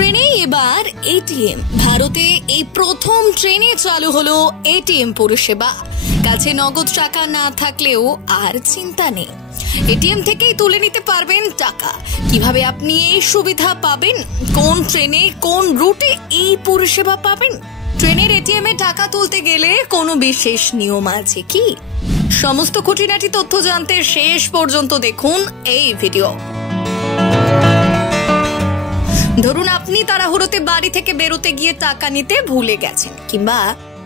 ট্রেনে এবার এটিএম। ভারতে এই প্রথম ট্রেনে চালু হলো এটিএম পরিষেবা। কাছে নগদ টাকা না থাকলেও আর চিন্তা নেই, এটিএম থেকেই তুলে নিতে পারবেন টাকা। কিভাবে আপনি এই সুবিধা পাবেন, কোন ট্রেনে কোন রুটে এই পরিষেবা পাবেন, ট্রেনের এটিএম এ টাকা তুলতে গেলে কোনো বিশেষ নিয়ম আছে কি, সমস্ত খুঁটিনাটি তথ্য জানতে শেষ পর্যন্ত দেখুন এই ভিডিও। ধরুন আপনি তাড়াহুড়োতে বাড়ি থেকে বেরোতে গিয়ে টাকা নিতে ভুলে গেছেন, কিংবা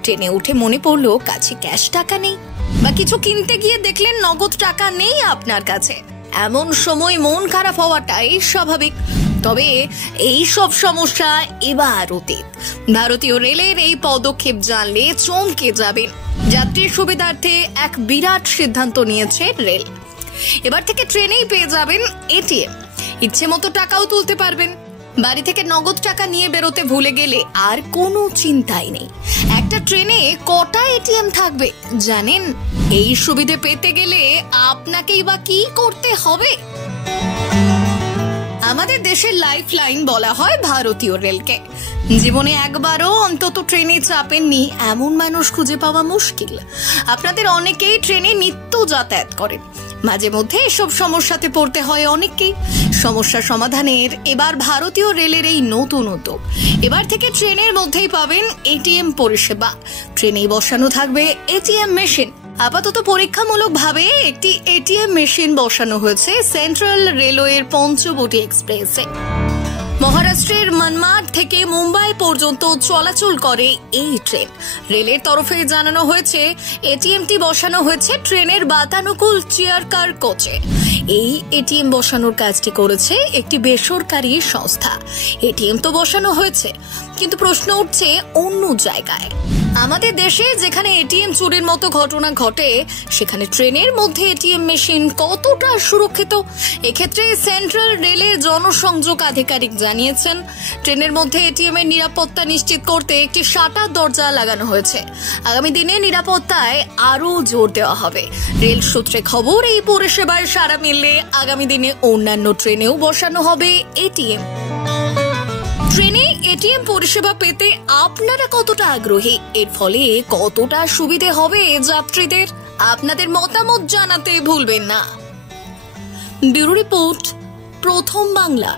ট্রেনে উঠে মনে পড়লো কাছে ক্যাশ টাকা নেই, বা কিছু কিনতে গিয়ে দেখলেন নগদ টাকা নেই আপনার কাছে। এমন সময় মন খারাপ হওয়াটাই স্বাভাবিক। তবে এই সব সমস্যা এবার অতীত। ভারতীয় রেলের এই পদক্ষেপ জানলে চমকে যাবেন। যাত্রীর সুবিধার্থে এক বিরাট সিদ্ধান্ত নিয়েছে রেল। এবার থেকে ট্রেনেই পেয়ে যাবেন এটিএম, ইচ্ছে মতো টাকাও তুলতে পারবেন। বাড়ি থেকে নগদ টাকা নিয়ে বেরোতে ভুলে গেলে আর কোনো চিন্তাই নেই। একটা ট্রেনে কটা এটিএম থাকবে জানেন? এই সুবিধে পেতে গেলে আপনাকেই বা কি করতে হবে? আমাদের দেশের লাইফ লাইন বলা হয় ভারতীয় রেলকে। জীবনে একবারও অন্তত ট্রেনে চাপেননি এমন মানুষ খুঁজে পাওয়া মুশকিল। আপনাদের অনেকেই ট্রেনে নিত্য যাতায়াত করেন, মাঝে মধ্যে এসব সমস্যাতে পড়তে হয় অনেককেই। সমস্যা সমাধানের এবার ভারতীয় রেলের এই নতুন উদ্যোগ। এবার থেকে ট্রেনের মধ্যেই পাবেন এটিএম পরিষেবা। ট্রেনেই বসানো থাকবে এটিএম মেশিন। আপাতত পরীক্ষামূলক ভাবে একটি এটিএম মেশিন বসানো হয়েছে সেন্ট্রাল রেলওয়ের পঞ্চবটি এক্সপ্রেসে। মহারাষ্ট্রের মনমাড থেকে মুম্বাই পর্যন্ত চলাচল করে এই ট্রেন। রেলের তরফে জানানো হয়েছে এটিএমটি বসানো হয়েছে ট্রেনের বাতানুকূল চেয়ার কার কোচে। এই এটিএম বসানোর কাজটি করেছে একটি বেসরকারি সংস্থা। এটিএম তো বসানো হয়েছে, কিন্তু প্রশ্ন উঠছে অন্য জায়গায়। আমাদের দেশে যেখানে এটিএম চুরির মতো ঘটনা ঘটে, সেখানে ট্রেনের মধ্যে এটিএম মেশিন কতটা সুরক্ষিত? এক্ষেত্রে সেন্ট্রাল রেলের জনসংযোগ আধিকারিক জানিয়েছেন, ট্রেনের মধ্যে এটিএম এর নিরাপত্তা নিশ্চিত করতে একটি শাটার দরজা লাগানো হয়েছে। আগামী দিনে নিরাপত্তায় আরো জোর দেওয়া হবে। রেল সূত্রে খবর, এই পরিষেবায় সাড়া মিললে আগামী দিনে অন্যান্য ট্রেনেও বসানো হবে এটিএম। ট্রেনে এটিএম পরিষেবা পেতে আপনারা কতটা আগ্রহী? এর ফলে কতটা সুবিধে হবে যাত্রীদের? আপনাদের মতামত জানাতে ভুলবেন না। ব্যুরো রিপোর্ট, প্রথম বাংলা।